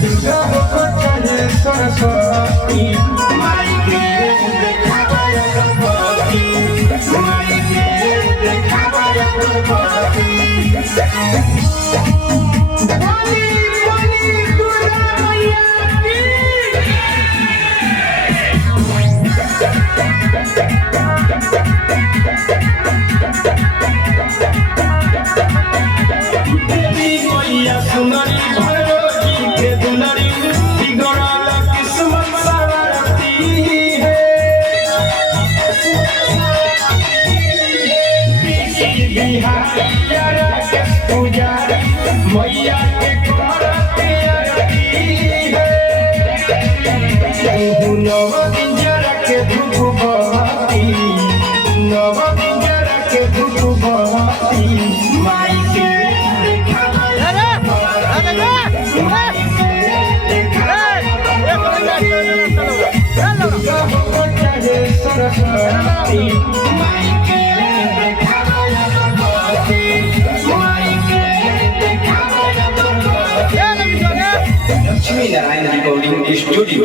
दुर्गा हो चाहे सरस्वती माई के देखावा गणपति माई के देखावा गणपति बोली बोली दुर्गा मैया की देवी मैया सुनरी भैरवी के दुलरी बिगड़ल किस्मत सवारती है बिहारिया के पुजारी मैया के करते आरती है नव दिन जरा के धूप बहती नव दिन जरा के धूप बहती माई के सरस्वती माई के देखावा गणपति माई के देखावा गणपति लक्ष्मी नारायण रिकॉर्डिंग स्टूडियो।